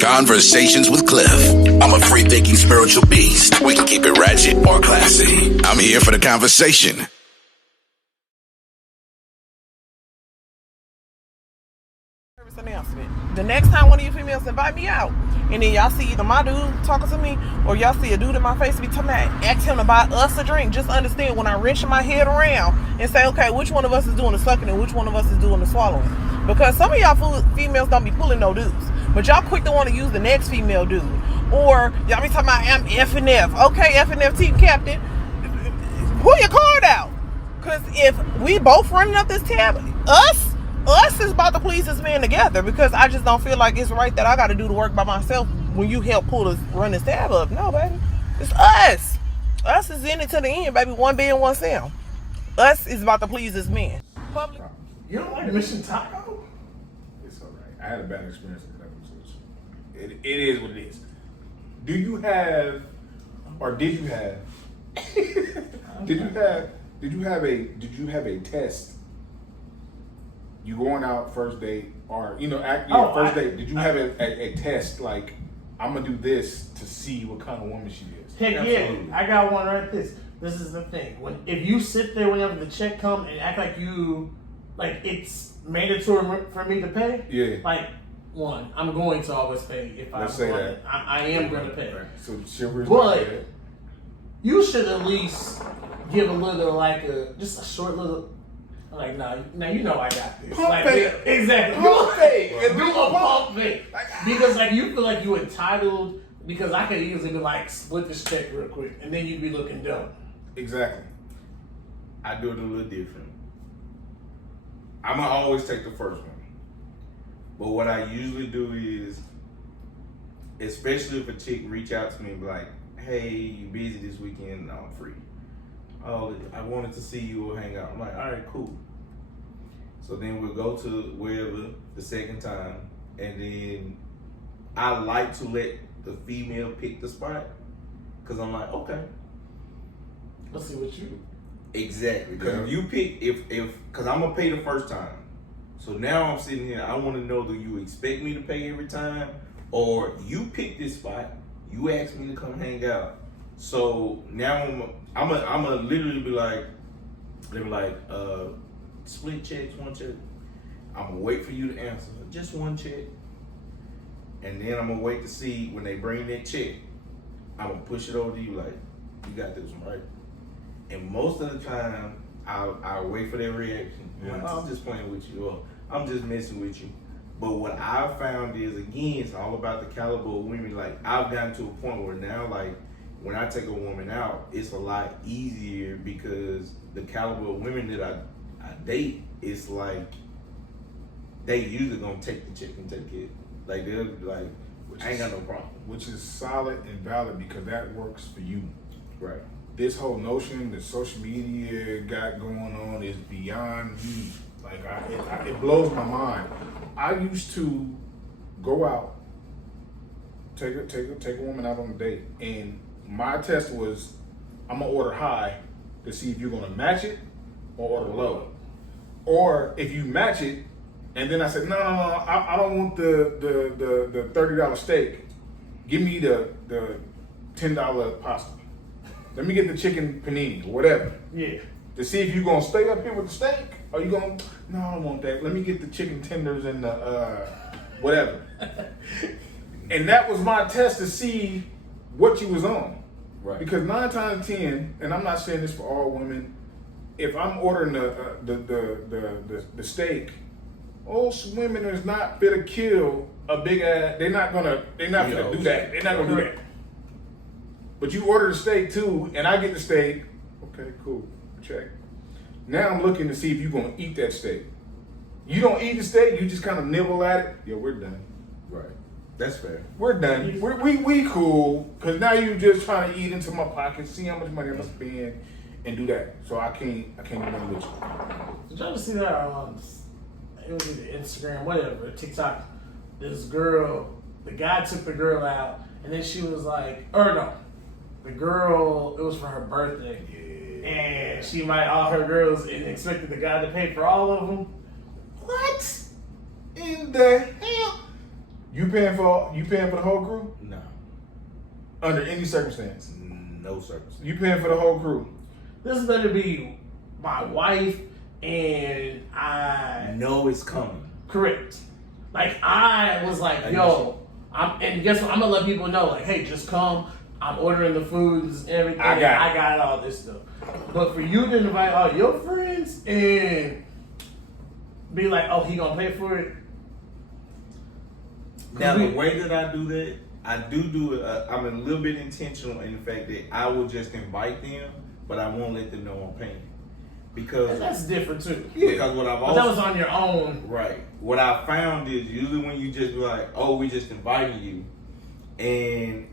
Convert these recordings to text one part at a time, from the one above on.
Conversations with Cliff. I'm a free-thinking spiritual beast. We can keep it ratchet or classy. I'm here for the conversation. Announcement. The next time one of you females invite me out, and then y'all see either my dude talking to me, or y'all see a dude in my face be talking about, ask him to buy us a drink. Just understand, when I wrench my head around and say, okay, which one of us is doing the sucking and which one of us is doing the swallowing? Because some of y'all females don't be pulling no dudes, but y'all quick to want to use the next female dude. Or y'all be talking about, I'm F and F. Okay, F and F team captain, pull your card out. Because if we both running up this tab, us is about to please this man together, because I just don't feel like it's right that I got to do the work by myself when you help run this tab up. No, baby. It's us. Us is in it to the end, baby. One bed, one sound. Us is about to please this man. Public. You don't like Mission Taco? It's all right. I had a bad experience with that conversation. It is what it is. Do you have, or did you have, did you have a test? You going out first date, or first date? Did you have a test like, I'm gonna do this to see what kind of woman she is? Heck Absolutely. Yeah, I got one right. This is the thing. If you sit there whenever the check comes and act like it's mandatory for me to pay. Yeah. Like, one, I'm going to always pay if I am going to pay. Right. So Chivalry's but you should at least give a little just a short little. Like, now you know I got this. Pump like, fake. Exactly. Pump fake. Do a pump fake. Because you feel like you entitled, because I could easily be like, split this check real quick, and then you'd be looking dumb. Exactly. I do it a little different. I'm going to always take the first one. But what I usually do is, especially if a chick reach out to me and be like, hey, you busy this weekend? No, I'm free. Oh, I wanted to see you or hang out. I'm like, all right, cool. So then we'll go to wherever the second time, and then I like to let the female pick the spot, because I'm like, okay. Let's see what you do. Exactly. Because if you pick, because I'm going to pay the first time. So now I'm sitting here, I want to know, do you expect me to pay every time? Or you pick this spot, you ask me to come hang out. So now I'm gonna literally be like, split checks, one check. I'm gonna wait for you to answer, just one check. And then I'm gonna wait to see when they bring that check. I'm gonna push it over to you like, you got this one, right? And most of the time, I'll wait for their reaction. I'm just playing with you, or I'm just messing with you. But what I've found is, again, it's all about the caliber of women. Like, I've gotten to a point where now, like, when I take a woman out, it's a lot easier, because the caliber of women that I date, it's like, they usually gonna take the chick and take it. Like, they'll be like, I ain't got no problem. Which is solid and valid, because that works for you. Right. This whole notion that social media got going on is beyond me. Like, it blows my mind. I used to go out, take a woman out on a date, and my test was, I'm gonna order high to see if you're gonna match it or order low. Or if you match it, and then I said, no, I don't want the $30 steak. Give me the $10 pasta. Let me get the chicken panini or whatever. Yeah. To see if you're gonna stay up here with the steak, or you gonna, no, I don't want that. Let me get the chicken tenders and the whatever. And that was my test to see what you was on. Right. Because 9 times 10, and I'm not saying this for all women, if I'm ordering the steak, most women is not fit to kill a big ass. They're not gonna do that. They're not gonna do that. But you order the steak too, and I get the steak. Okay, cool. Check. Now I'm looking to see if you're gonna eat that steak. You don't eat the steak, you just kind of nibble at it. Yo, we're done. Right. That's fair. We're done. We cool. Cause now you just trying to eat into my pocket, see how much money I'm gonna spend, and do that. So I can't do nothing with you. Did y'all see that? It was either Instagram, whatever, TikTok. This girl, the guy took the girl out, and then she was like, the girl, it was for her birthday. Yeah. And she invited all her girls and expected the guy to pay for all of them. What in the hell? You paying for the whole crew? No. Under any circumstance? No circumstance. You paying for the whole crew? This is better be my wife and I. Know it's coming. Correct. Like I was like, yo, and guess what? I'm gonna let people know, like, hey, just come. I'm ordering the foods and everything. I got all this stuff. But for you to invite all your friends and be like, oh, he gonna pay for it. Now the way that I do that, I do it. I'm a little bit intentional in the fact that I will just invite them, but I won't let them know I'm paying. Because that's different too. Yeah. Because what I've also, that was on your own. Right. What I found is usually when you just be like, oh, we just inviting you, and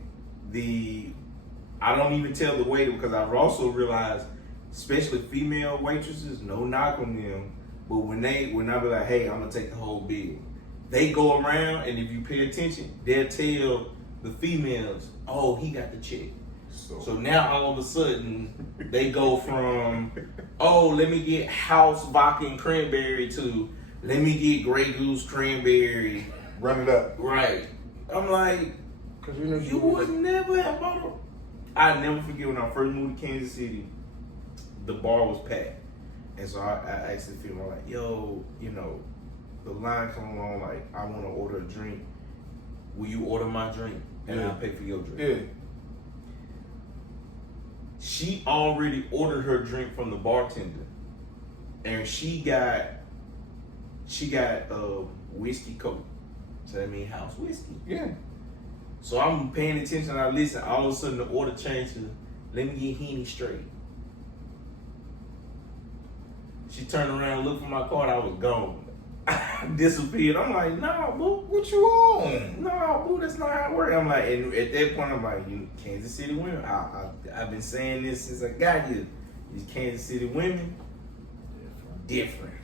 I don't even tell the waiter, because I've also realized, especially female waitresses, no knock on them, but when I be like, hey, I'm gonna take the whole bill, they go around, and if you pay attention, they'll tell the females, oh, he got the check. So now all of a sudden they go from, oh, let me get house vodka and cranberry to let me get Grey Goose cranberry. Run it up. Right. I'm like, because you would never have bought them. I never forget when I first moved to Kansas City, the bar was packed. And so I asked the female, like, yo, the line come along, like, I want to order a drink. Will you order my drink? And I'll pay for your drink. Yeah. She already ordered her drink from the bartender, and she got whiskey coke. So that means house whiskey. Yeah. So I'm paying attention. I listen. All of a sudden, the order changed to, let me get Henny straight. She turned around and looked for my card. I was gone. I disappeared. I'm like, nah, boo, what you on? Nah, boo, that's not how it works. I'm like, and at that point, I'm like, Kansas City women. I've been saying this since I got here. These Kansas City women, different.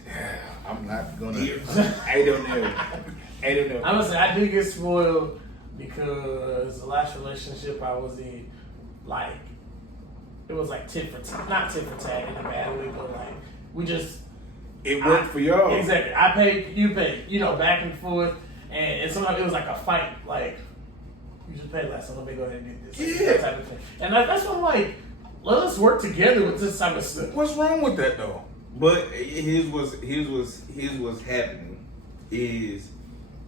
I'm not gonna. Different. I don't know. I'm gonna say I do get spoiled because the last relationship I was in, like, it was like tit for tat, not tit for tat in a bad way, but like we just. It worked for y'all. Exactly. I paid, you paid, back and forth. And sometimes it was like a fight. Like, you just paid less, so let me go ahead and do this. Yeah. That type of thing. And that's what I'm like, let us work together with this type of stuff. What's wrong with that, though? But here's what's happening is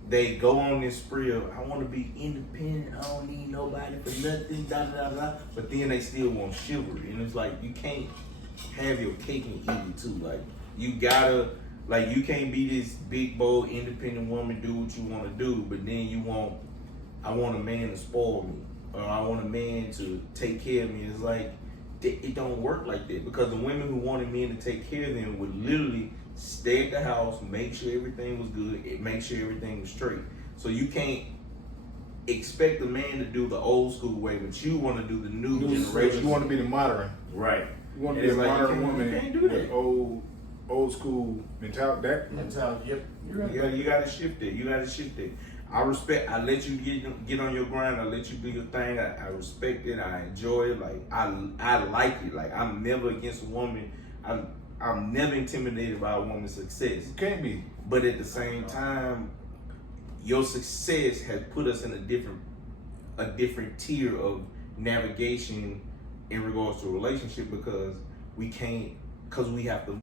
they go on this spree of, I want to be independent, I don't need nobody for nothing, da da da da. But then they still want chivalry. And it's like, you can't have your cake and eat it too. Like, you gotta, like, you can't be this big, bold, independent woman, do what you want to do, but then I want a man to spoil me, or I want a man to take care of me. It's like, it don't work like that, because the women who wanted men to take care of them would literally stay at the house, make sure everything was good, make sure everything was straight. So you can't expect a man to do the old school way, but you want to do the new generation. You want to be the modern. Right. You want to be a modern woman you can't do that. with old school mentality. Yep. You're right. Yeah, you gotta shift it. I let you get on your grind. I let you do your thing. I respect it. I enjoy it. Like, I like it. Like, I'm never against a woman. I'm never intimidated by a woman's success. You can't be. But at the same time, your success has put us in a different tier of navigation in regards to a relationship, because we have to